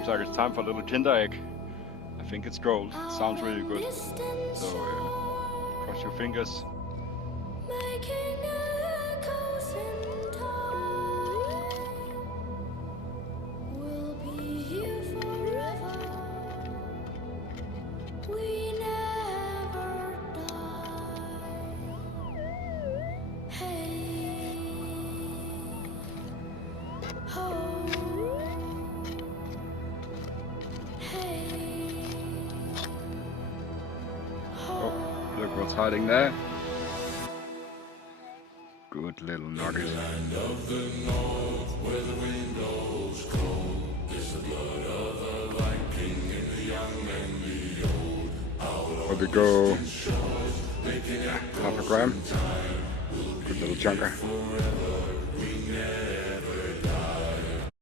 seems like it's time for a little Kinder Egg. I think it's gold. It sounds really good. So cross your fingers. Look what's hiding there. Good little nugget. Land of the north, where the wind blows cold, is the blood of a Viking in the young and the old. There we go. Half a gram. Good little chunker.